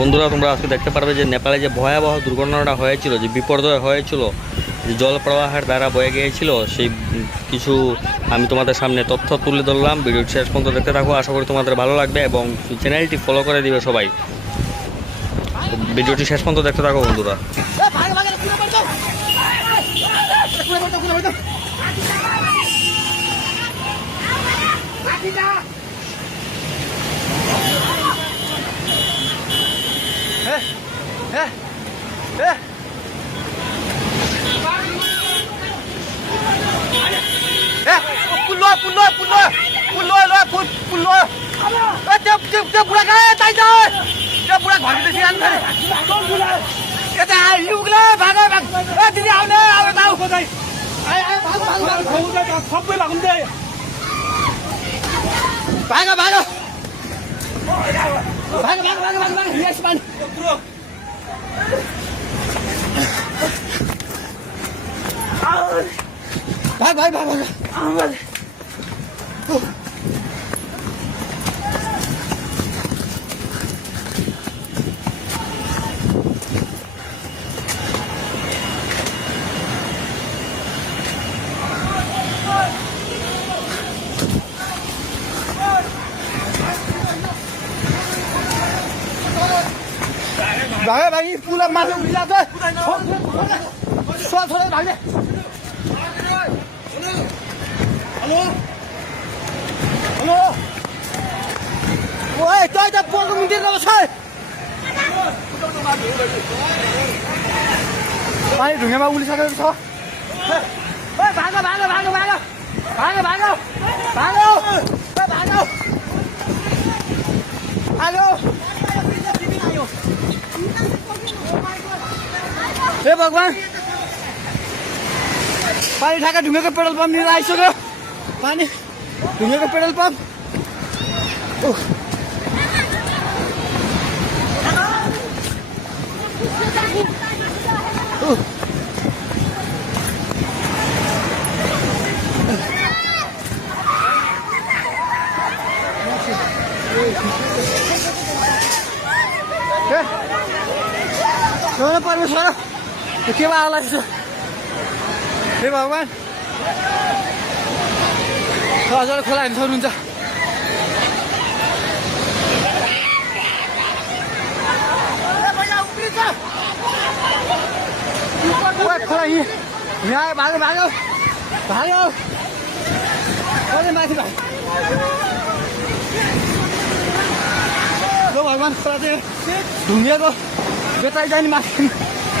বন্ধুরা তোমরা আজকে দেখতে পারবে যে নেপালে যে ভয়াবহ দুর্ঘটনাটা হয়েছিল, যে বিপর্যয় হয়েছিল, যে জল প্রবাহের দ্বারা বয়ে গিয়েছিল, সেই কিছু আমি তোমাদের সামনে তথ্য তুলে ধরলাম। ভিডিওটি শেষ পর্যন্ত দেখতে থাকো, আশা করি তোমাদের ভালো লাগবে এবং চ্যানেলটি ফলো করে দিবে সবাই। ভিডিওটি শেষ পর্যন্ত দেখতে থাকো বন্ধুরা। भाई पूरा मारे उड़ जाते थोड़ा भाग ले। हेलो हेलो ओए तो जब पोको मिंदिर गयो छ पानी ढुङ्गामा उलिसकेको छ। ओए भागो भागो भागो भागो भागो भागो भागो भागो भागो हे भगवान पानी ढाका ढुङ्गेको पेट्रोल पम्प लिएर आइसक्यो। पानी ढुङ्गेको पेट्रोल पम्प परमेश्वर के होला हे भगवान हजुर खोला हेर्नु सक्नुहुन्छ। खोला यहाँ भागो भागो भागो माथि भाइ भगवान खोला चाहिँ ढुङ्गेको बेताइ जाने माथि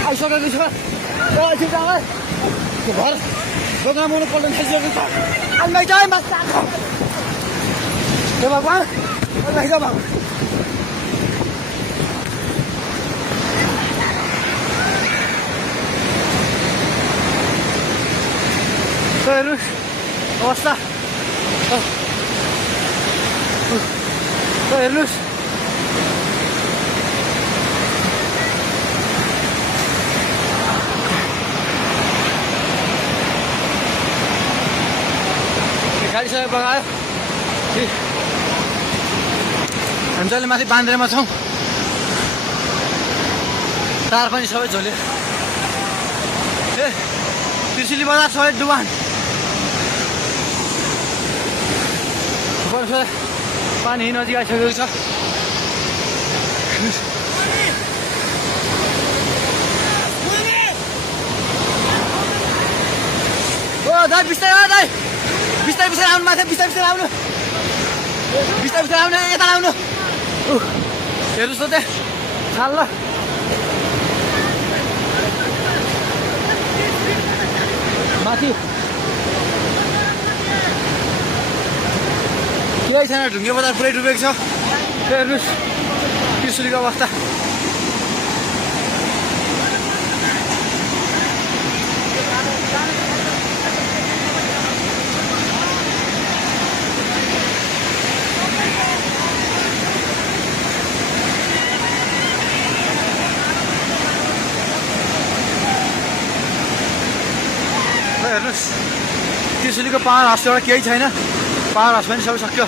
आइसकेको छ। घर दोकान बनाउनु पल्ट खाइसकेको छ। अन्नाइ चाहिँ माथि आएको हे भगवान लैजाऊ भगवान। हेर्नु अवस्था हेर्नुहोस् गाडीसँग बगायो हामी जहिले माथि बान्द्रेमा छौँ। तार पनि सबै झोल्यो। ए त्रिशुली बजार सबै डुबान पानी नजिक आइसकेको छ। ओ दाइ बिस्तारै दाइ बिस्तारै बिस्तारै आउनु माथि बिस्तारै बिस्तारै आउनु बिस्तारै बिस्तारै आउनु यता आउनु हेर्नुहोस् त त्यहाँ छाल ल माथि केही छैन। ढुङ्गे बजार पुरै डुबेको छ। हेर्नुहोस् त्रिशुलीको अवस्था। हेर्नुहोस् त्रिशुलीको पावर हाउस एउटा केही छैन। पावर हाउस पनि सबै सक्यो।